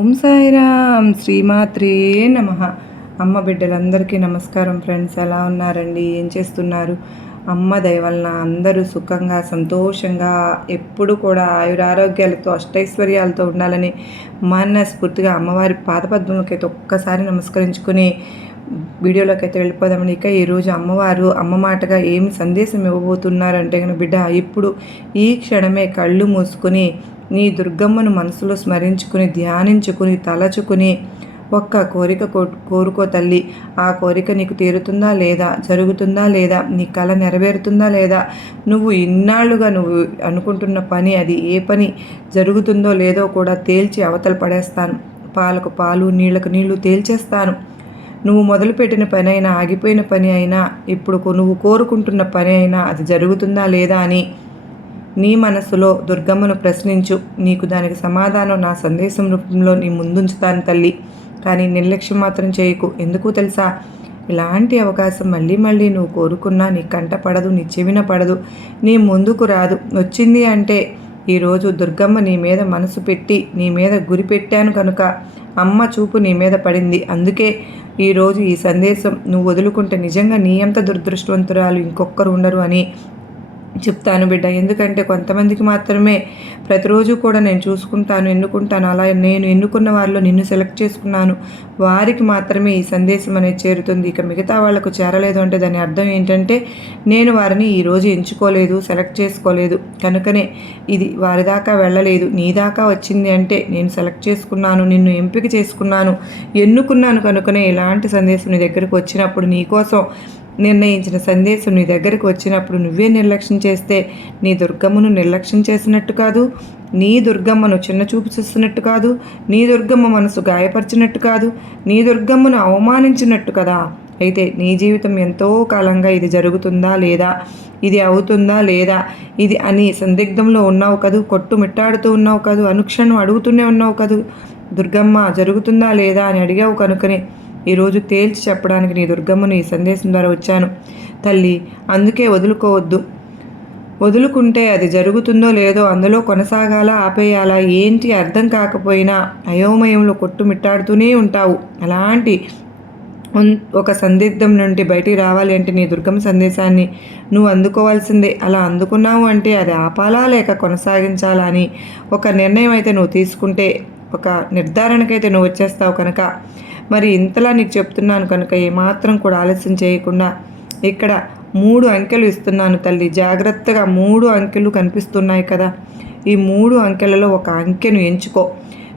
ఓం సాయిరామ్ శ్రీమాత్రే నమ. అమ్మ బిడ్డలందరికీ నమస్కారం ఫ్రెండ్స్ ఎలా ఉన్నారండి? ఏం చేస్తున్నారు? అమ్మ దయవలన అందరూ సుఖంగా సంతోషంగా ఎప్పుడు కూడా ఆయురారోగ్యాలతో అష్టైశ్వర్యాలతో ఉండాలని మనస్ఫూర్తిగా అమ్మవారి పాదపద్మలకైతే ఒక్కసారి నమస్కరించుకుని వీడియోలోకి అయితే వెళ్ళిపోదామని ఇక ఈరోజు అమ్మవారు అమ్మ మాటగా ఏమి సందేశం ఇవ్వబోతున్నారంటే కనుక బిడ్డ ఇప్పుడు ఈ క్షణమే కళ్ళు మూసుకొని నీ దుర్గమ్మను మనసులో స్మరించుకుని ధ్యానించుకుని తలచుకుని ఒక్క కోరిక కోరుకో తల్లి. ఆ కోరిక నీకు తీరుతుందా లేదా? జరుగుతుందా లేదా? నీ కళ నెరవేరుతుందా లేదా? నువ్వు ఇన్నాళ్ళుగా నువ్వు అనుకుంటున్న పని అది ఏ పని జరుగుతుందో లేదో కూడా తేల్చి అవతల పడేస్తాను. పాలకు పాలు నీళ్ళకు నీళ్ళు తేల్చేస్తాను. నువ్వు మొదలుపెట్టిన పని అయినా ఆగిపోయిన పని అయినా ఇప్పుడు నువ్వు కోరుకుంటున్న పని అయినా అది జరుగుతుందా లేదా అని నీ మనసులో దుర్గమ్మను ప్రశ్నించు. నీకు దానికి సమాధానం నా సందేశం రూపంలో నీ ముందుంచుతాను తల్లి. కానీ నిర్లక్ష్యం మాత్రం చేయకు. ఎందుకు తెలుసా? ఇలాంటి అవకాశం మళ్ళీ మళ్ళీ నువ్వు కోరుకున్నా నీ కంట పడదు నీ చెవిన పడదు నీ ముందుకు రాదు. వచ్చింది అంటే ఈరోజు దుర్గమ్మ నీ మీద మనసు పెట్టి నీ మీద గురి పెట్టాను కనుక అమ్మ చూపు నీ మీద పడింది. అందుకే ఈరోజు ఈ సందేశం నువ్వు వదులుకుంటే నిజంగా నీ అంత దురదృష్టవంతురాలు ఇంకొకరు ఉండరు అని చెప్తాను బిడ్డ. ఎందుకంటే కొంతమందికి మాత్రమే ప్రతిరోజు కూడా నేను చూసుకుంటాను ఎన్నుకుంటాను అలా నేను ఎన్నుకున్న వారిలో నిన్ను సెలెక్ట్ చేసుకున్నాను. వారికి మాత్రమే ఈ సందేశం అనేది చేరుతుంది. ఇక మిగతా వాళ్ళకు చేరలేదు అంటే దాని అర్థం ఏంటంటే నేను వారిని ఈరోజు ఎంచుకోలేదు సెలెక్ట్ చేసుకోలేదు. కనుకనే ఇది వారి దాకా వెళ్ళలేదు. నీ దాకా వచ్చింది అంటే నేను సెలెక్ట్ చేసుకున్నాను నిన్ను ఎంపిక చేసుకున్నాను ఎన్నుకున్నాను కనుకనే ఇలాంటి సందేశం నీ దగ్గరకు వచ్చినప్పుడు నీకోసం నిర్ణయించిన సందేశం నీ దగ్గరకు వచ్చినప్పుడు నువ్వే నిర్లక్ష్యం చేస్తే నీ దుర్గమ్మను నిర్లక్ష్యం చేసినట్టు కాదు నీ దుర్గమ్మను చిన్న చూపు చూస్తున్నట్టు కాదు నీ దుర్గమ్మ మనసు గాయపరిచినట్టు కాదు నీ దుర్గమ్మను అవమానించినట్టు కదా. అయితే నీ జీవితం ఎంతో కాలంగా ఇది జరుగుతుందా లేదా? ఇది అవుతుందా లేదా? ఇది అని సందిగ్ధంలో ఉన్నావు కదూ కొట్టుమిట్టాడుతూ ఉన్నావు కదూ అనుక్షణం అడుగుతూనే ఉన్నావు కదూ. దుర్గమ్మ జరుగుతుందా లేదా అని అడిగావు కనుకనే ఈరోజు తేల్చి చెప్పడానికి నీ దుర్గమ్మను ఈ సందేశం ద్వారా వచ్చాను. తల్లి అందుకే వదులుకోవద్దు. వదులుకుంటే అది జరుగుతుందో లేదో అందులో కొనసాగాలా ఆపేయాలా ఏంటి అర్థం కాకపోయినా అయోమయంలో కొట్టుమిట్టాడుతూనే ఉంటావు. అలాంటి ఒక సందిగ్ధం నుండి బయటికి రావాలి అంటే నీ దుర్గమ్మ సందేశాన్ని నువ్వు అందుకోవాల్సిందే. అలా అందుకున్నావు అంటే అది ఆపాలా లేక కొనసాగించాలా అని ఒక నిర్ణయం అయితే నువ్వు తీసుకుంటే ఒక నిర్ధారణకైతే నువ్వు వచ్చేస్తావు కనుక. మరి ఇంతలా నీకు చెప్తున్నాను కనుక ఏమాత్రం కూడా ఆలస్యం చేయకుండా ఇక్కడ మూడు అంకెలు ఇస్తున్నాను తల్లి. జాగ్రత్తగా మూడు అంకెలు కనిపిస్తున్నాయి కదా. ఈ మూడు అంకెలలో ఒక అంకెను ఎంచుకో.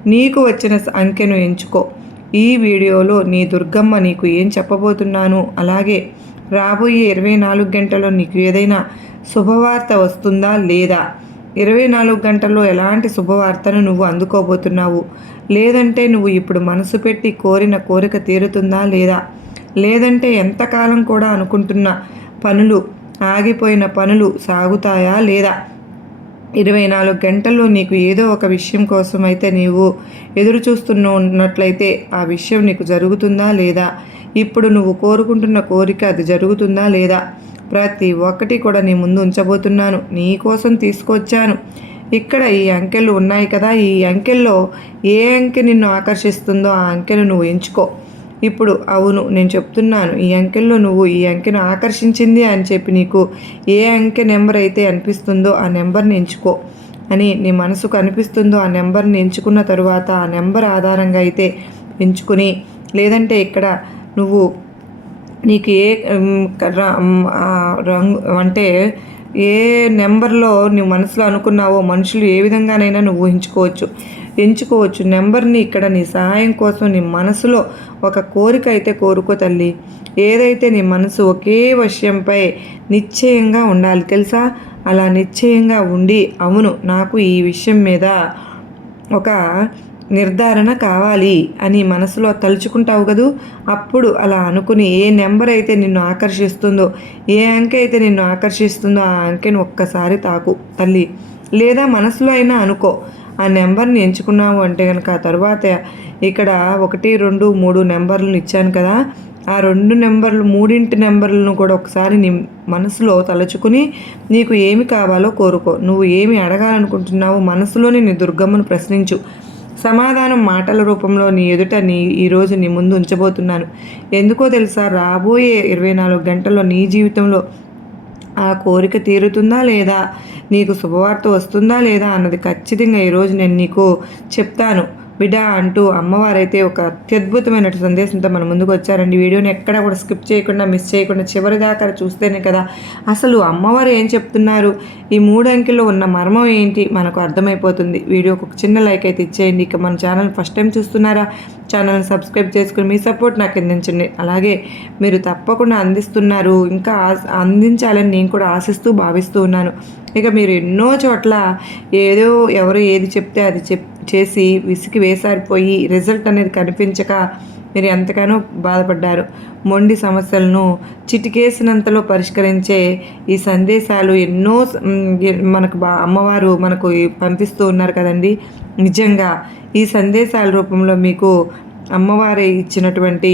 నీకు వచ్చిన అంకెను ఎంచుకో. ఈ వీడియోలో నీ దుర్గమ్మ నీకు ఏం చెప్పబోతున్నాను? అలాగే రాబోయే ఇరవై నాలుగు గంటల్లో నీకు ఏదైనా శుభవార్త వస్తుందా లేదా? ఇరవై నాలుగు గంటల్లో ఎలాంటి శుభవార్తను నువ్వు అందుకోబోతున్నావు? లేదంటే నువ్వు ఇప్పుడు మనసు పెట్టి కోరిన కోరిక తీరుతుందా లేదా? లేదంటే ఎంతకాలం కూడా అనుకుంటున్న పనులు ఆగిపోయిన పనులు సాగుతాయా లేదా? ఇరవై నాలుగు గంటల్లో నీకు ఏదో ఒక విషయం కోసం అయితే నీవు ఎదురు చూస్తున్న ఉన్నట్లయితే ఆ విషయం నీకు జరుగుతుందా లేదా? ఇప్పుడు నువ్వు కోరుకుంటున్న కోరిక అది జరుగుతుందా లేదా? ప్రతి ఒక్కటి కూడా నీ ముందు ఉంచబోతున్నాను. నీ కోసం తీసుకొచ్చాను. ఇక్కడ ఈ అంకెలు ఉన్నాయి కదా. ఈ అంకెల్లో ఏ అంకె నిన్ను ఆకర్షిస్తుందో ఆ అంకెను నువ్వు ఎంచుకో. ఇప్పుడు అవును నేను చెప్తున్నాను. ఈ అంకెల్లో నువ్వు ఈ అంకెను ఆకర్షించింది అని చెప్పి నీకు ఏ అంకె నెంబర్ అయితే అనిపిస్తుందో ఆ నెంబర్ని ఎంచుకో అని నీ మనసుకు అనిపిస్తుందో ఆ నెంబర్ని ఎంచుకున్న తరువాత ఆ నెంబర్ ఆధారంగా అయితే ఎంచుకుని లేదంటే ఇక్కడ నువ్వు నీకు ఏ రంగు అంటే ఏ నెంబర్లో నువ్వు మనసులో అనుకున్నావో మనుషులు ఏ విధంగానైనా నువ్వు ఊహించుకోవచ్చు ఎంచుకోవచ్చు. నెంబర్ని ఇక్కడ నీ సహాయం కోసం నీ మనసులో ఒక కోరిక అయితే కోరుకో తల్లి. ఏదైతే నీ మనసు ఒకే విషయంపై నిశ్చయంగా ఉండాలి తెలుసా? అలా నిశ్చయంగా ఉండి అవును నాకు ఈ విషయం మీద ఒక నిర్ధారణ కావాలి అని మనసులో తలుచుకుంటావు కదూ? అప్పుడు అలా అనుకుని ఏ నెంబర్ అయితే నిన్ను ఆకర్షిస్తుందో ఏ అంకె అయితే నిన్ను ఆకర్షిస్తుందో ఆ అంకెను ఒక్కసారి తాకు తల్లి. లేదా మనసులో అయినా అనుకో ఆ నెంబర్ని ఎంచుకున్నావు అంటే కనుక తర్వాత ఇక్కడ ఒకటి రెండు మూడు నెంబర్లను ఇచ్చాను కదా ఆ రెండు నెంబర్లు మూడింటి నెంబర్లను కూడా ఒకసారి నీ మనసులో తలుచుకుని నీకు ఏమి కావాలో కోరుకో. నువ్వు ఏమి అడగాలనుకుంటున్నావో మనసులోని నీ దుర్గమ్మను ప్రశ్నించు. సమాధానం మాటల రూపంలో నీ ఎదుట నీ ఈరోజు నీ ముందు ఉంచబోతున్నాను. ఎందుకో తెలుసా? రాబోయే ఇరవై నాలుగు గంటల్లో నీ జీవితంలో ఆ కోరిక తీరుతుందా లేదా? నీకు శుభవార్త వస్తుందా లేదా అన్నది ఖచ్చితంగా ఈరోజు నేను నీకు చెప్తాను. బిడ అంటూ అమ్మవారైతే ఒక అత్యద్భుతమైన సందేశంతో మన ముందుకు వచ్చారండి. వీడియోని ఎక్కడ కూడా స్కిప్ చేయకుండా మిస్ చేయకుండా చివరి దాకా చూస్తేనే కదా అసలు అమ్మవారు ఏం చెప్తున్నారు? ఈ మూడు అంకెల్లో ఉన్న మర్మం ఏంటి? మనకు అర్థమైపోతుంది. వీడియోకి ఒక చిన్న లైక్ అయితే ఇచ్చేయండి. ఇక మన ఛానల్ ఫస్ట్ టైం చూస్తున్నారా? ఛానల్ని సబ్స్క్రైబ్ చేసుకుని మీ సపోర్ట్ నాకు అందించండి. అలాగే మీరు తప్పకుండా అందిస్తున్నారు. ఇంకా అందించాలని నేను కూడా ఆశిస్తూ భావిస్తూ ఉన్నాను. ఇక మీరు ఎన్నో చోట్ల ఏదో ఎవరు ఏది చెప్తే అది చెప్ చేసి విసికి వేసారిపోయి రిజల్ట్ అనేది కనిపించక మీరు ఎంతగానో బాధపడ్డారు. మొండి సమస్యలను చిటికేసినంతలో పరిష్కరించే ఈ సందేశాలు ఎన్నో మనకు బా అమ్మవారు మనకు పంపిస్తూ ఉన్నారు కదండి. నిజంగా ఈ సందేశాల రూపంలో మీకు అమ్మవారే ఇచ్చినటువంటి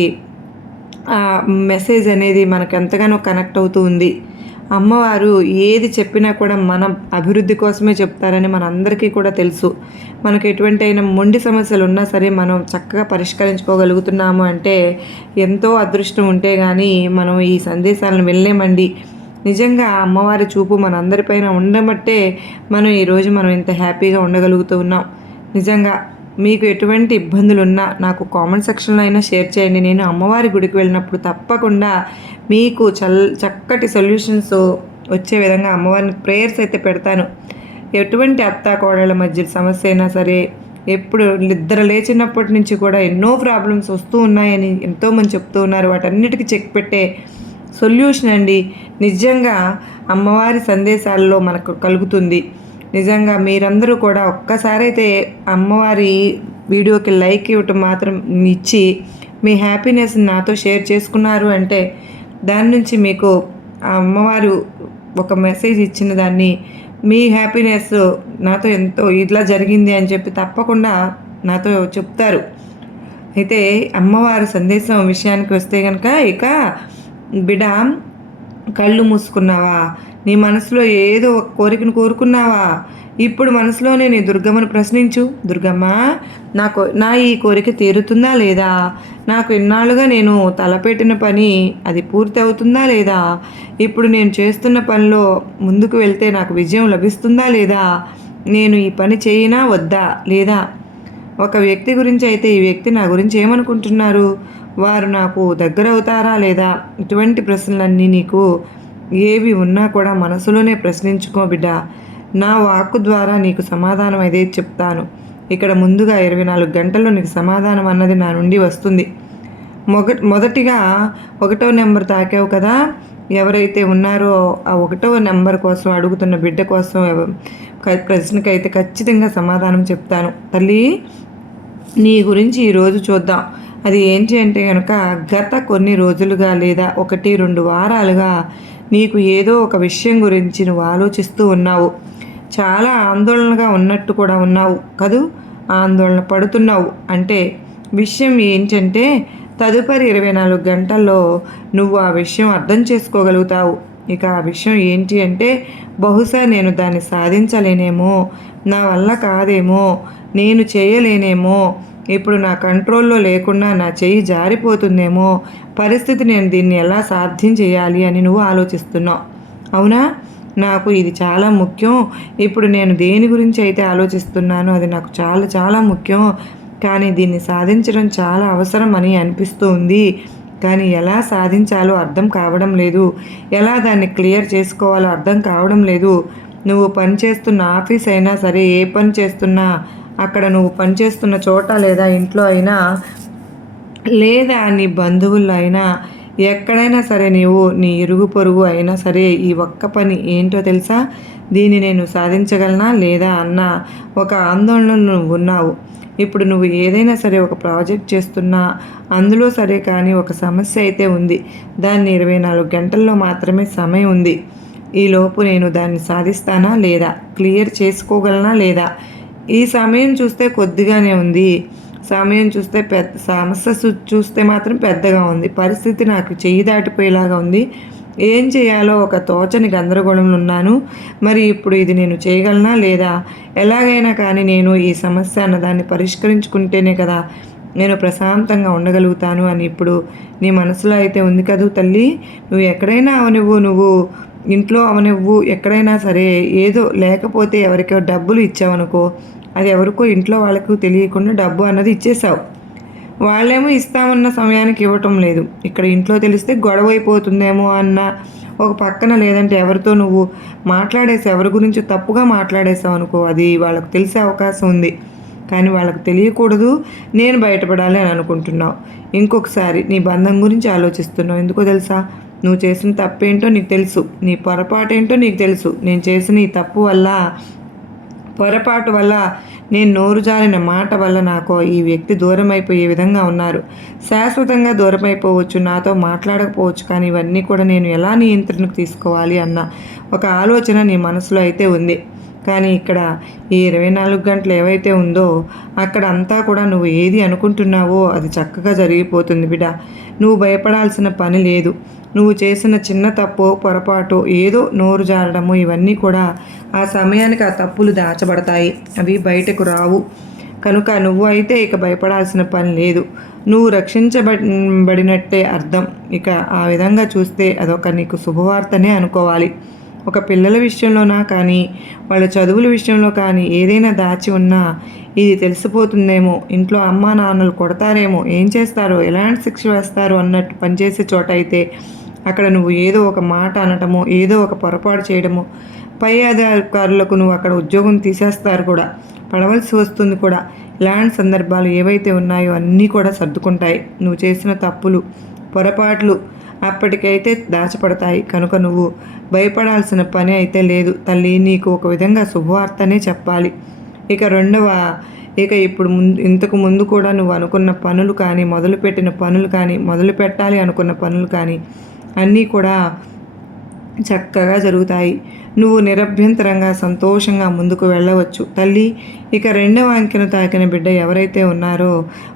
మెసేజ్ అనేది మనకు ఎంతగానో కనెక్ట్ అవుతూ ఉంది. అమ్మవారు ఏది చెప్పినా కూడా మన అభివృద్ధి కోసమే చెప్తారని మనందరికీ కూడా తెలుసు. మనకు ఎటువంటి అయినా మొండి సమస్యలు ఉన్నా సరే మనం చక్కగా పరిష్కరించుకోగలుగుతున్నాము అంటే ఎంతో అదృష్టం ఉంటే కానీ మనం ఈ సందేశాలను వెళ్ళలేమండి నిజంగా అమ్మవారి చూపు మనందరిపైన ఉండబట్టే మనం ఈరోజు మనం ఇంత హ్యాపీగా ఉండగలుగుతూ ఉన్నాం. నిజంగా మీకు ఎటువంటి ఇబ్బందులు ఉన్నా నాకు కామెంట్ సెక్షన్లో అయినా షేర్ చేయండి. నేను అమ్మవారి గుడికి వెళ్ళినప్పుడు తప్పకుండా మీకు చల్ చక్కటి సొల్యూషన్స్ వచ్చే విధంగా అమ్మవారిని ప్రేయర్స్ అయితే పెడతాను. ఎటువంటి అత్త కోడళ్ళ మధ్య సమస్య అయినా సరే ఎప్పుడు నిద్ర లేచినప్పటి నుంచి కూడా ఎన్నో ప్రాబ్లమ్స్ వస్తూ ఉన్నాయని ఎంతోమంది చెప్తూ ఉన్నారు. వాటన్నిటికీ చెక్ పెట్టే సొల్యూషన్ అండి. నిజంగా అమ్మవారి సందేశాల్లో మనకు కలుగుతుంది. నిజంగా మీరందరూ కూడా ఒక్కసారైతే అమ్మవారి వీడియోకి లైక్ ఇవ్వటం మాత్రం ఇచ్చి మీ హ్యాపీనెస్ నాతో షేర్ చేసుకున్నారు అంటే దాని నుంచి మీకు ఆ అమ్మవారు ఒక మెసేజ్ ఇచ్చిన దాన్ని మీ హ్యాపీనెస్ నాతో ఎంతో ఇట్లా జరిగింది అని చెప్పి తప్పకుండా నాతో చెప్తారు. అయితే అమ్మవారి సందేశం విషయానికి వస్తే కనుక ఇక బిడ కళ్ళు మూసుకున్నావా? నీ మనసులో ఏదో ఒక కోరికను కోరుకున్నావా? ఇప్పుడు మనసులోనే నీ దుర్గమ్మను ప్రశ్నించు. దుర్గమ్మ నాకు నా ఈ కోరిక తీరుతుందా లేదా? నాకు ఇన్నాళ్ళుగా నేను తలపెట్టిన పని అది పూర్తి అవుతుందా లేదా? ఇప్పుడు నేను చేస్తున్న పనిలో ముందుకు వెళ్తే నాకు విజయం లభిస్తుందా లేదా? నేను ఈ పని చేయినా వద్దా లేదా? ఒక వ్యక్తి గురించి అయితే ఈ వ్యక్తి నా గురించి ఏమనుకుంటున్నారు? వారు నాకు దగ్గర అవుతారా లేదా? ఇటువంటి ప్రశ్నలన్నీ నీకు ఏవి ఉన్నా కూడా మనసులోనే ప్రశ్నించుకో బిడ్డ. నా వాక్కు ద్వారా నీకు సమాధానం అదే చెప్తాను. ఇక్కడ ముందుగా ఇరవై నాలుగు గంటల్లో నీకు సమాధానం అన్నది నా నుండి వస్తుంది. మొగ మొదటిగా ఒకటో నెంబర్ తాకావు కదా? ఎవరైతే ఉన్నారో ఆ ఒకటవ నెంబర్ కోసం అడుగుతున్న బిడ్డ కోసం ప్రశ్నకైతే ఖచ్చితంగా సమాధానం చెప్తాను. తల్లి నీ గురించి ఈరోజు చూద్దాం. అది ఏంటి అంటే కనుక గత కొన్ని రోజులుగా లేదా ఒకటి రెండు వారాలుగా నీకు ఏదో ఒక విషయం గురించి నువ్వు ఆలోచిస్తూ ఉన్నావు. చాలా ఆందోళనగా ఉన్నట్టు కూడా ఉన్నావు. కదూ? ఆందోళన పడుతున్నావు. అంటే విషయం ఏంటంటే తదుపరి ఇరవై నాలుగు గంటల్లో నువ్వు ఆ విషయం అర్థం చేసుకోగలుగుతావు. ఇక ఆ విషయం ఏంటి అంటే బహుశా నేను దాన్ని సాధించలేనేమో నా వల్ల కాదేమో నేను చేయలేనేమో ఇప్పుడు నా కంట్రోల్లో లేకుండా నా చెయ్యి జారిపోతుందేమో పరిస్థితి నేను దీన్ని ఎలా సాధ్యం చేయాలి అని నువ్వు ఆలోచిస్తున్నావు. అవునా? నాకు ఇది చాలా ముఖ్యం. ఇప్పుడు నేను దేని గురించి అయితే ఆలోచిస్తున్నానో అది నాకు చాలా చాలా ముఖ్యం. కానీ దీన్ని సాధించడం చాలా అవసరం అని అనిపిస్తూ ఉంది కానీ ఎలా సాధించాలో అర్థం కావడం లేదు. ఎలా దాన్ని క్లియర్ చేసుకోవాలో అర్థం కావడం లేదు. నువ్వు పనిచేస్తున్న ఆఫీస్ అయినా సరే ఏ పని చేస్తున్నా అక్కడ నువ్వు పనిచేస్తున్న చోట లేదా ఇంట్లో అయినా లేదా నీ బంధువులు అయినా ఎక్కడైనా సరే నీవు నీ ఇరుగు పొరుగు అయినా సరే ఈ ఒక్క పని ఏంటో తెలుసా? దీన్ని నేను సాధించగలనా లేదా అన్న ఒక ఆందోళనలో నువ్వు ఉన్నావు ఇప్పుడు నువ్వు ఏదైనా సరే ఒక ప్రాజెక్ట్ చేస్తున్నా అందులో సరే కానీ ఒక సమస్య అయితే ఉంది. దాన్ని ఇరవై నాలుగు గంటల్లో మాత్రమే సమయం ఉంది. ఈలోపు నేను దాన్ని సాధిస్తానా లేదా? క్లియర్ చేసుకోగలనా లేదా? ఈ సమయం చూస్తే కొద్దిగానే ఉంది. సమయం చూస్తే పెద్ద సమస్య చూస్తే మాత్రం పెద్దగా ఉంది. పరిస్థితి నాకు చెయ్యి దాటిపోయేలాగా ఉంది. ఏం చేయాలో ఒక తోచని గందరగోళంలో ఉన్నాను. మరి ఇప్పుడు ఇది నేను చేయగలనా లేదా? ఎలాగైనా కానీ నేను ఈ సమస్య అన్నదాన్ని పరిష్కరించుకుంటేనే కదా నేను ప్రశాంతంగా ఉండగలుగుతాను అని ఇప్పుడు నీ మనసులో అయితే ఉంది కదూ తల్లి. నువ్వు ఎక్కడైనా అవనివ్వు నువ్వు ఇంట్లో అవనివ్వు ఎక్కడైనా సరే ఏదో లేకపోతే ఎవరికో డబ్బులు ఇచ్చావనుకో అది ఎవరికో ఇంట్లో వాళ్ళకు తెలియకుండా డబ్బు అన్నది ఇచ్చేసావు వాళ్ళేమో ఇస్తామన్న సమయానికి ఇవ్వటం లేదు. ఇక్కడ ఇంట్లో తెలిస్తే గొడవ అయిపోతుందేమో అన్న ఒక పక్కన లేదంటే ఎవరితో నువ్వు మాట్లాడేసి ఎవరి గురించి తప్పుగా మాట్లాడేసావు అనుకో అది వాళ్ళకు తెలిసే అవకాశం ఉంది. కానీ వాళ్ళకు తెలియకూడదు. నేను బయటపడాలి అని అనుకుంటున్నావు. ఇంకొకసారి నీ బంధం గురించి ఆలోచిస్తున్నావు. ఎందుకో తెలుసా? నువ్వు చేసిన తప్పేంటో నీకు తెలుసు. నీ పొరపాటేంటో నీకు తెలుసు. నేను చేసిన ఈ తప్పు వల్ల పొరపాటు వల్ల నేను నోరు జారిన మాట వల్ల నాకు ఈ వ్యక్తి దూరం అయిపోయే విధంగా ఉన్నారు. శాశ్వతంగా దూరం అయిపోవచ్చు నాతో మాట్లాడకపోవచ్చు కానీ ఇవన్నీ కూడా నేను ఎలా నియంత్రణకు తీసుకోవాలి అన్న ఒక ఆలోచన నీ మనసులో అయితే ఉంది. కానీ ఇక్కడ ఈ ఇరవై నాలుగు గంటలు ఏవైతే ఉందో అక్కడ అంతా కూడా నువ్వు ఏది అనుకుంటున్నావో అది చక్కగా జరిగిపోతుంది బిడ్డ. నువ్వు భయపడాల్సిన పని లేదు. నువ్వు చేసిన చిన్న తప్పు పొరపాటు ఏదో నోరు జారడము ఇవన్నీ కూడా ఆ సమయానికి ఆ తప్పులు దాచబడతాయి. అవి బయటకు రావు. కనుక నువ్వు అయితే ఇక భయపడాల్సిన పని లేదు. నువ్వు రక్షించబడినట్టే అర్థం. ఇక ఆ విధంగా చూస్తే అదొక నీకు శుభవార్తనే అనుకోవాలి. ఒక పిల్లల విషయంలోనా కానీ వాళ్ళ చదువుల విషయంలో కానీ ఏదైనా దాచి ఉన్నా ఇది తెలిసిపోతుందేమో. ఇంట్లో అమ్మా నాన్నలు కొడతారేమో. ఏం చేస్తారో? ఎలాంటి శిక్ష వేస్తారో? అన్నట్టు పనిచేసే చోట అయితే అక్కడ నువ్వు ఏదో ఒక మాట అనటమో ఏదో ఒక పొరపాటు చేయడమో పై అధికారులకు నువ్వు అక్కడ ఉద్యోగం తీసేస్తారు కూడా. పడవలసి వస్తుంది కూడా. ఇలాంటి సందర్భాలు ఏవైతే ఉన్నాయో అన్నీ కూడా సర్దుకుంటాయి. నువ్వు చేసిన తప్పులు పొరపాట్లు అప్పటికైతే దాచపడతాయి. కనుక నువ్వు భయపడాల్సిన పని అయితే లేదు. తల్లి నీకు ఒక విధంగా శుభవార్తనే చెప్పాలి. ఇక రెండవ ఇక ఇప్పుడు ముందు ఇంతకు ముందు కూడా నువ్వు అనుకున్న పనులు కానీ మొదలుపెట్టిన పనులు కానీ మొదలు పెట్టాలి అనుకున్న పనులు కానీ అన్నీ కూడా చక్కగా జరుగుతాయి. నువ్వు నిరభ్యంతరంగా సంతోషంగా ముందుకు వెళ్ళవచ్చు. తల్లి ఇక రెండవ అంకెను తాకిన బిడ్డ ఎవరైతే ఉన్నారో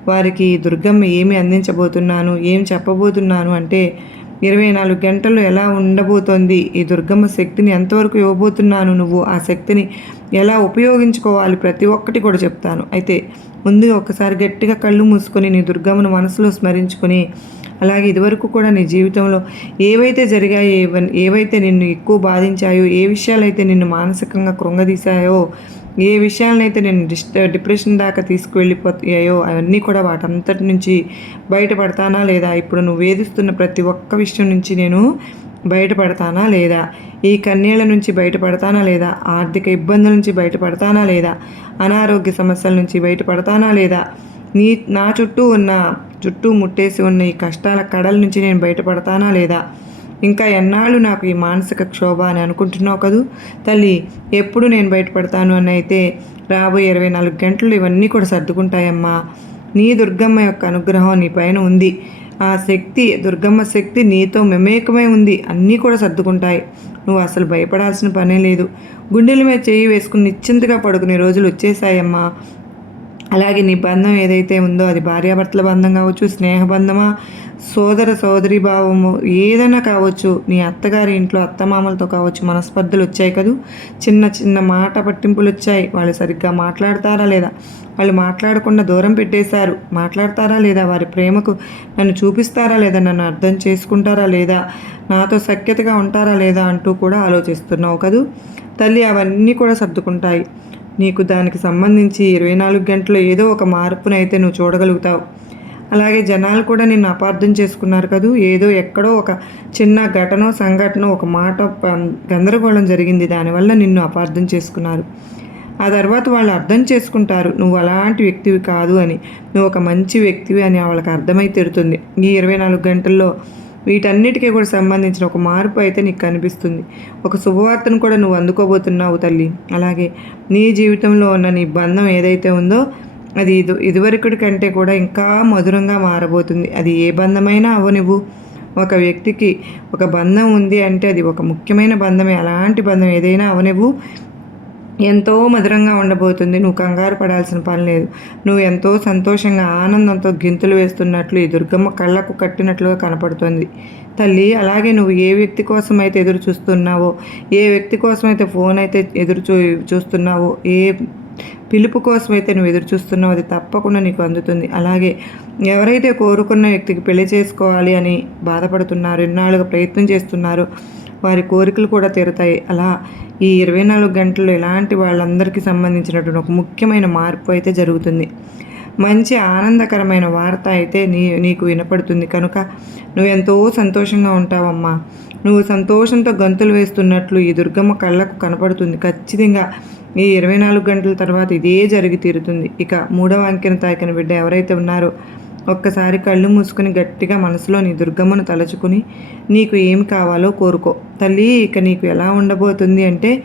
వారికి దుర్గమ్మ ఏమి అందించబోతున్నాను ఏం చెప్పబోతున్నాను అంటే ఇరవై నాలుగు గంటలు ఎలా ఉండబోతోంది? ఈ దుర్గమ్మ శక్తిని ఎంతవరకు ఇవ్వబోతున్నాను నువ్వు? ఆ శక్తిని ఎలా ఉపయోగించుకోవాలి? ప్రతి ఒక్కటి కూడా చెప్తాను. అయితే ముందు ఒకసారి గట్టిగా కళ్ళు మూసుకొని నీ దుర్గమ్మను మనసులో స్మరించుకొని అలాగే ఇదివరకు కూడా నీ జీవితంలో ఏవైతే జరిగాయో ఏవైతే నిన్ను ఎక్కువ బాధించాయో ఏ విషయాలైతే నిన్ను మానసికంగా కృంగదీశాయో ఏ విషయాలనైతే నేను డిస్ట్ డిప్రెషన్ దాకా తీసుకువెళ్ళిపోతాయో అవన్నీ కూడా వాటంతటి నుంచి బయటపడతానా లేదా? ఇప్పుడు నువ్వు వేధిస్తున్న ప్రతి ఒక్క విషయం నుంచి నేను బయటపడతానా లేదా? ఈ కన్నీళ్ళ నుంచి బయటపడతానా లేదా? ఆర్థిక ఇబ్బందుల నుంచి బయటపడతానా లేదా? అనారోగ్య సమస్యల నుంచి బయటపడతానా లేదా? నీ నా చుట్టూ ఉన్న చుట్టూ ముట్టేసి ఉన్న ఈ కష్టాల కడల నుంచి నేను బయటపడతానా లేదా? ఇంకా ఎన్నాళ్ళు నాకు ఈ మానసిక క్షోభ అని అనుకుంటున్నావు కదూ? తల్లి ఎప్పుడు నేను బయటపడతాను అని అయితే రాబోయే ఇరవై నాలుగు గంటలు ఇవన్నీ కూడా సర్దుకుంటాయమ్మా. నీ దుర్గమ్మ యొక్క అనుగ్రహం నీ పైన ఉంది. ఆ శక్తి దుర్గమ్మ శక్తి నీతో మమేకమై ఉంది. అన్నీ కూడా సర్దుకుంటాయి. నువ్వు అసలు భయపడాల్సిన పనే లేదు. గుండెల మీద చేయి వేసుకుని నిశ్చింతగా పడుకునే రోజులు వచ్చేసాయమ్మా అలాగే నీ బంధం ఏదైతే ఉందో అది భార్యాభర్తల బంధం కావచ్చు స్నేహబంధమా సోదర సోదరి భావము ఏదైనా కావచ్చు నీ అత్తగారి ఇంట్లో అత్తమామలతో కావచ్చు మనస్పర్ధలు వచ్చాయి కదూ? చిన్న చిన్న మాట పట్టింపులు వచ్చాయి. వాళ్ళు సరిగ్గా మాట్లాడతారా లేదా? వాళ్ళు మాట్లాడకుండా దూరం పెట్టేశారు. మాట్లాడతారా లేదా? వారి ప్రేమకు నన్ను చూపిస్తారా లేదా? నన్ను అర్థం చేసుకుంటారా లేదా? నాతో సఖ్యతగా ఉంటారా లేదా? అంటూ కూడా ఆలోచిస్తున్నావు కదూ? తల్లి అవన్నీ కూడా సర్దుకుంటాయి. నీకు దానికి సంబంధించి ఇరవై నాలుగు గంటలు ఏదో ఒక మార్పునైతే నువ్వు చూడగలుగుతావు. అలాగే జనాలు కూడా నిన్ను అపార్థం చేసుకున్నారు కదూ? ఏదో ఎక్కడో ఒక చిన్న ఘటన సంఘటన ఒక మాట గందరగోళం జరిగింది. దానివల్ల నిన్ను అపార్థం చేసుకున్నారు. ఆ తర్వాత వాళ్ళు అర్థం చేసుకుంటారు. నువ్వు అలాంటి వ్యక్తివి కాదు అని. నువ్వు ఒక మంచి వ్యక్తివి అని వాళ్ళకి అర్థమై తిడుతుంది ఈ ఇరవై నాలుగు గంటల్లో వీటన్నిటికీ కూడా సంబంధించిన ఒక మార్పు అయితే నీకు కనిపిస్తుంది. ఒక శుభవార్తను కూడా నువ్వు అందుకోబోతున్నావు తల్లి. అలాగే నీ జీవితంలో ఉన్న నీ బంధం ఏదైతే ఉందో అది ఇది ఇదివరకటి కంటే కూడా ఇంకా మధురంగా మారబోతుంది. అది ఏ బంధమైనా నువ్వు. ఒక వ్యక్తికి ఒక బంధం ఉంది అంటే అది ఒక ముఖ్యమైన బంధమే. అలాంటి బంధం ఏదైనా అవనివ్వు ఎంతో మధురంగా ఉండబోతుంది. నువ్వు కంగారు పడాల్సిన పని లేదు. నువ్వు ఎంతో సంతోషంగా ఆనందంతో గింతులు వేస్తున్నట్లు ఈ దుర్గమ్మ కళ్ళకు కట్టినట్లుగా కనపడుతుంది. తల్లి అలాగే నువ్వు ఏ వ్యక్తి కోసం అయితే ఎదురు చూస్తున్నావో ఏ వ్యక్తి కోసం అయితే ఫోన్ అయితే ఎదురు చూ చూస్తున్నావో ఏ పిలుపు కోసం అయితే నువ్వు ఎదురు చూస్తున్నావు అది తప్పకుండా నీకు అందుతుంది. అలాగే ఎవరైతే కోరుకున్న వ్యక్తికి పెళ్ళి చేసుకోవాలి అని బాధపడుతున్నారు ఎన్నాళ్ళుగా ప్రయత్నం చేస్తున్నారో వారి కోరికలు కూడా తీరుతాయి. అలా ఈ ఇరవై నాలుగు గంటల్లో ఎలాంటి వాళ్ళందరికీ సంబంధించినటువంటి ఒక ముఖ్యమైన మార్పు అయితే జరుగుతుంది. మంచి ఆనందకరమైన వార్త అయితే నీ నీకు వినపడుతుంది. కనుక నువ్వెంతో సంతోషంగా ఉంటావమ్మా. నువ్వు సంతోషంతో గంతులు వేస్తున్నట్లు ఈ దుర్గమ్మ కళ్ళకు కనపడుతుంది. ఖచ్చితంగా ఈ ఇరవై నాలుగు గంటల తర్వాత ఇదే జరిగి తీరుతుంది. ఇక మూడవ అంకెన తాకిన బిడ్డ ఎవరైతే ఉన్నారో ఒక్కసారి కళ్ళు మూసుకుని గట్టిగా మనసులో నీ దుర్గమ్మను తలుచుకుని నీకు ఏమి కావాలో కోరుకో. తల్లి ఇక నీకు ఎలా ఉండబోతుంది అంటే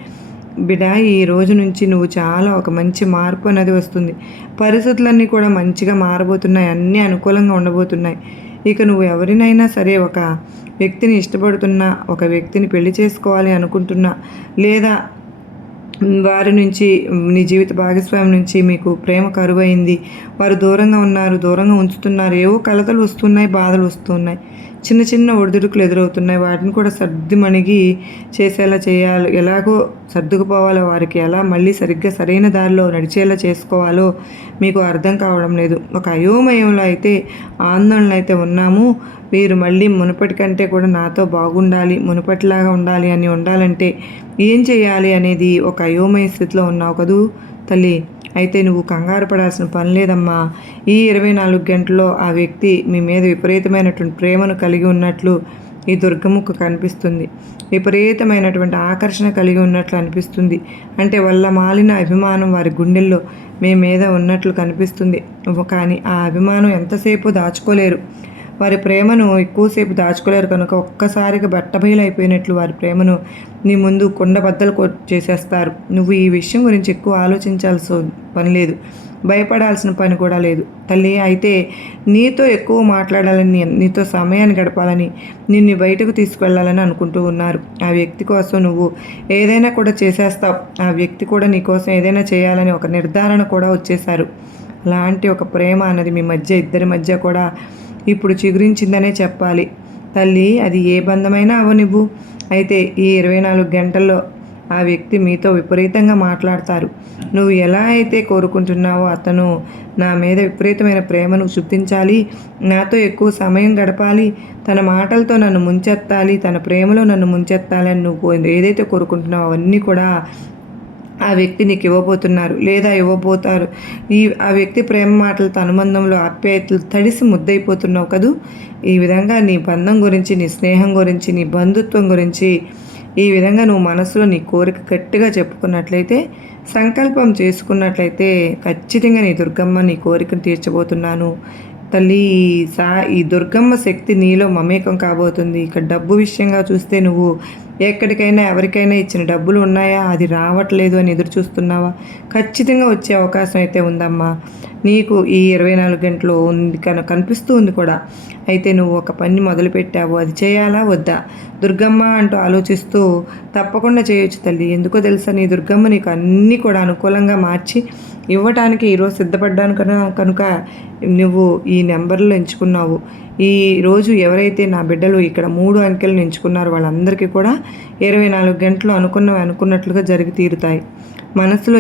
బిడ ఈ రోజు నుంచి నువ్వు చాలా ఒక మంచి మార్పు అనేది వస్తుంది. పరిస్థితులన్నీ కూడా మంచిగా మారబోతున్నాయి. అన్నీ అనుకూలంగా ఉండబోతున్నాయి. ఇక నువ్వు ఎవరినైనా సరే ఒక వ్యక్తిని ఇష్టపడుతున్నా ఒక వ్యక్తిని పెళ్ళి చేసుకోవాలి అనుకుంటున్నా లేదా వారి నుంచి నీ జీవిత భాగస్వామి నుంచి మీకు ప్రేమ కరువైంది. వారు దూరంగా ఉన్నారు దూరంగా ఉంచుతున్నారు. ఏవో కలతలు వస్తున్నాయి బాధలు వస్తున్నాయి. చిన్న చిన్న ఒడిదుడుకులు ఎదురవుతున్నాయి. వాటిని కూడా సర్ది మణిగి చేసేలా చేయాలి. ఎలాగో సర్దుకుపోవాలో వారికి. ఎలా మళ్ళీ సరిగ్గా సరైన దారిలో నడిచేలా చేసుకోవాలో మీకు అర్థం కావడం లేదు. ఒక అయోమయంలో అయితే ఆందోళన అయితే ఉన్నాము. మీరు మళ్ళీ మునుపటి కంటే కూడా నాతో బాగుండాలి మునుపటిలాగా ఉండాలి అని ఉండాలంటే ఏం చేయాలి అనేది ఒక అయోమయ స్థితిలో ఉన్నావు కదూ తల్లి. అయితే నువ్వు కంగారు పడాల్సిన పని లేదమ్మా. ఈ ఇరవై నాలుగు గంటల్లో ఆ వ్యక్తి మీ మీద విపరీతమైనటువంటి ప్రేమను కలిగి ఉన్నట్లు ఈ దుర్గముఖ కనిపిస్తుంది. విపరీతమైనటువంటి ఆకర్షణ కలిగి ఉన్నట్లు అనిపిస్తుంది. అంటే వల్ల మాలిన అభిమానం వారి గుండెల్లో మీ మీద ఉన్నట్లు కనిపిస్తుంది. కానీ ఆ అభిమానం ఎంతసేపు దాచుకోలేరు. వారి ప్రేమను ఎక్కువసేపు దాచుకోలేరు కనుక ఒక్కసారిగా బట్టబయలైపోయినట్లు వారి ప్రేమను నీ ముందు కుండబద్దలు చేసేస్తారు. నువ్వు ఈ విషయం గురించి ఎక్కువ ఆలోచించాల్సిన పని లేదు. భయపడాల్సిన పని కూడా లేదు. తల్లి అయితే నీతో ఎక్కువ మాట్లాడాలని నీతో సమయాన్ని గడపాలని నిన్ను బయటకు తీసుకెళ్ళాలని అనుకుంటూ ఉన్నారు. ఆ వ్యక్తి కోసం నువ్వు ఏదైనా కూడా చేసేస్తావు. ఆ వ్యక్తి కూడా నీ కోసం ఏదైనా చేయాలని ఒక నిర్ధారణ కూడా వచ్చేశారు. అలాంటి ఒక ప్రేమ అన్నది మీ మధ్య ఇద్దరి మధ్య కూడా ఇప్పుడు చిగురించిందనే చెప్పాలి. తల్లి అది ఏ బంధమైనా అవనివ్వు. అయితే ఈ ఇరవై నాలుగు గంటల్లో ఆ వ్యక్తి మీతో విపరీతంగా మాట్లాడతారు. నువ్వు ఎలా అయితే కోరుకుంటున్నావో అతను నా మీద విపరీతమైన ప్రేమను చూపించాలి. నాతో ఎక్కువ సమయం గడపాలి. తన మాటలతో నన్ను ముంచెత్తాలి. తన ప్రేమలో నన్ను ముంచెత్తాలి అని నువ్వు ఏదైతే కోరుకుంటున్నావో అవన్నీ కూడా ఆ వ్యక్తి నీకు ఇవ్వబోతున్నారు లేదా ఇవ్వబోతారు. ఈ ఆ వ్యక్తి ప్రేమ మాటలతో అనుబంధంలో ఆప్యాయతలు తడిసి ముద్దయిపోతున్నావు కదూ? ఈ విధంగా నీ బంధం గురించి నీ స్నేహం గురించి నీ బంధుత్వం గురించి ఈ విధంగా నువ్వు మనసులో నీ కోరిక గట్టిగా చెప్పుకున్నట్లయితే సంకల్పం చేసుకున్నట్లయితే ఖచ్చితంగా నీ దుర్గమ్మ నీ కోరికను తీర్చబోతున్నాను. తల్లి సా ఈ దుర్గమ్మ శక్తి నీలో మమేకం కాబోతుంది. ఇక డబ్బు విషయంగా చూస్తే నువ్వు ఎక్కడికైనా ఎవరికైనా ఇచ్చిన డబ్బులు ఉన్నాయా? అది రావట్లేదు అని ఎదురు చూస్తున్నావా? ఖచ్చితంగా వచ్చే అవకాశం అయితే ఉందమ్మా. నీకు ఈ ఇరవై నాలుగు గంటలు ఉంది కన కనిపిస్తూ ఉంది కూడా. అయితే నువ్వు ఒక పని మొదలుపెట్టావు. అది చేయాలా? వద్దా? దుర్గమ్మ అంటూ ఆలోచిస్తూ తప్పకుండా చేయొచ్చు తల్లి. ఎందుకో తెలుసా నీ దుర్గమ్మ నీకు అన్నీ కూడా అనుకూలంగా మార్చి ఇవ్వటానికి ఈరోజు సిద్ధపడ్డాను కనుక నువ్వు ఈ నెంబర్లు ఎంచుకున్నావు. ఈ రోజు ఎవరైతే నా బిడ్డలు ఇక్కడ మూడు అంకెలు ఎంచుకున్నారో వాళ్ళందరికీ కూడా ఇరవై నాలుగు గంటలు అనుకున్నవి అనుకున్నట్లుగా జరిగి తీరుతాయి. మనసులో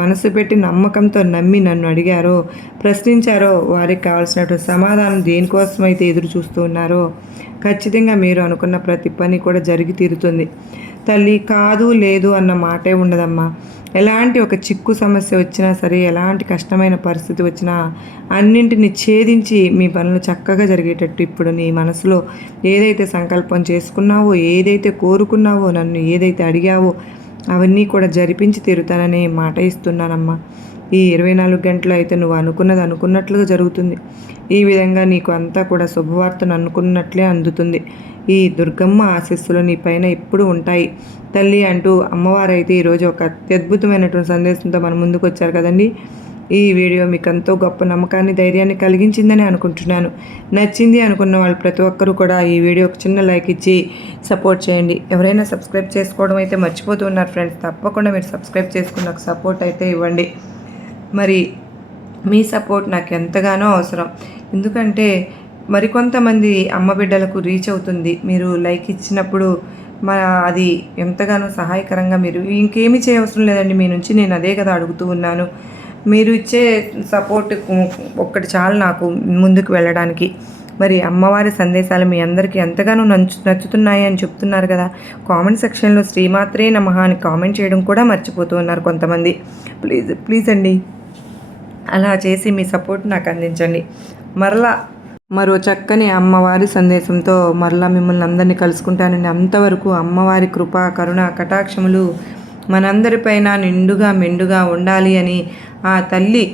మనసు పెట్టి నమ్మకంతో నమ్మి నన్ను అడిగారో ప్రశ్నించారో వారికి కావాల్సినటువంటి సమాధానం దేనికోసమైతే ఎదురు చూస్తూ ఉన్నారో ఖచ్చితంగా మీరు అనుకున్న ప్రతి పని కూడా జరిగి తీరుతుంది. తల్లి కాదు లేదు అన్న మాటే ఉండదమ్మా. ఎలాంటి ఒక చిక్కు సమస్య వచ్చినా సరే ఎలాంటి కష్టమైన పరిస్థితి వచ్చినా అన్నింటిని ఛేదించి మీ పనులు చక్కగా జరిగేటట్టు ఇప్పుడు నీ మనసులో ఏదైతే సంకల్పం చేసుకున్నావో ఏదైతే కోరుకున్నావో నన్ను ఏదైతే అడిగావో అవన్నీ కూడా జరిపించి తీరుతానని మాట ఇస్తున్నానమ్మా. ఈ ఇరవై నాలుగు గంటలు అయితే నువ్వు అనుకున్నది అనుకున్నట్లుగా జరుగుతుంది. ఈ విధంగా నీకు అంతా కూడా శుభవార్తను అనుకున్నట్లే అందుతుంది. ఈ దుర్గమ్మ ఆశస్సులు నీ పైన ఎప్పుడు ఉంటాయి. తల్లి అంటూ అమ్మవారైతే ఈరోజు ఒక అత్యద్భుతమైనటువంటి సందేశంతో మన ముందుకు వచ్చారు కదండి. ఈ వీడియో మీకు ఎంతో గొప్ప నమ్మకాన్ని ధైర్యాన్ని కలిగించిందని అనుకుంటున్నాను. నచ్చింది అనుకున్న వాళ్ళు ప్రతి ఒక్కరూ కూడా ఈ వీడియోకి చిన్న లైక్ ఇచ్చి సపోర్ట్ చేయండి. ఎవరైనా సబ్స్క్రైబ్ చేసుకోవడం అయితే మర్చిపోతున్నారు ఫ్రెండ్స్. తప్పకుండా మీరు సబ్స్క్రైబ్ చేసుకున్న ఒక సపోర్ట్ అయితే ఇవ్వండి. మరి మీ సపోర్ట్ నాకు ఎంతగానో అవసరం. ఎందుకంటే మరికొంతమంది అమ్మ బిడ్డలకు రీచ్ అవుతుంది. మీరు లైక్ ఇచ్చినప్పుడు మా అది ఎంతగానో సహాయకరంగా మీరు ఇంకేమీ చేయవసరం లేదండి మీ నుంచి నేను అదే కదా అడుగుతూ ఉన్నాను. మీరు ఇచ్చే సపోర్ట్ ఒక్కటి చాలు నాకు ముందుకు వెళ్ళడానికి. మరి అమ్మవారి సందేశాలు మీ అందరికీ ఎంతగానో నచ్చు నచ్చుతున్నాయి అని చెప్తున్నారు కదా. కామెంట్ సెక్షన్లో శ్రీమాత్రే నమహ అని కామెంట్ చేయడం కూడా మర్చిపోతూ ఉన్నారు కొంతమంది. ప్లీజ్ ప్లీజ్ అండి. అలా చేసి మీ సపోర్ట్ నాకు అందించండి. మరలా మరో చక్కని అమ్మవారి సందేశంతో మరలా మిమ్మల్ని అందరినీ కలుసుకుంటానని అంతవరకు అమ్మవారి కృప కరుణ కటాక్షములు మనందరిపైన నిండుగా మెండుగా ఉండాలి అని ఆ తల్లి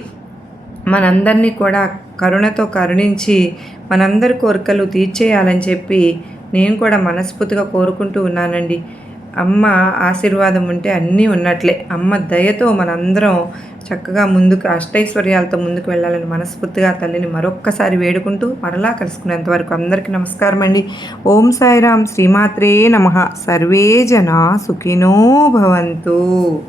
మనందరినీ కూడా కరుణతో కరుణించి మనందరి కోరికలు తీర్చేయాలని చెప్పి నేను కూడా మనస్ఫూర్తిగా కోరుకుంటూ ఉన్నానండి. అమ్మ ఆశీర్వాదం ఉంటే అన్నీ ఉన్నట్లే. అమ్మ దయతో మనందరం చక్కగా ముందుకు అష్టైశ్వర్యాలతో ముందుకు వెళ్ళాలని మనస్ఫూర్తిగా తల్లిని మరొక్కసారి వేడుకుంటూ మరలా కలుసుకునేంత వరకు అందరికీ నమస్కారం అండి. ఓం సాయిరామ్ శ్రీమాత్రే నమ. సర్వే జనా సుఖినో భవంతు.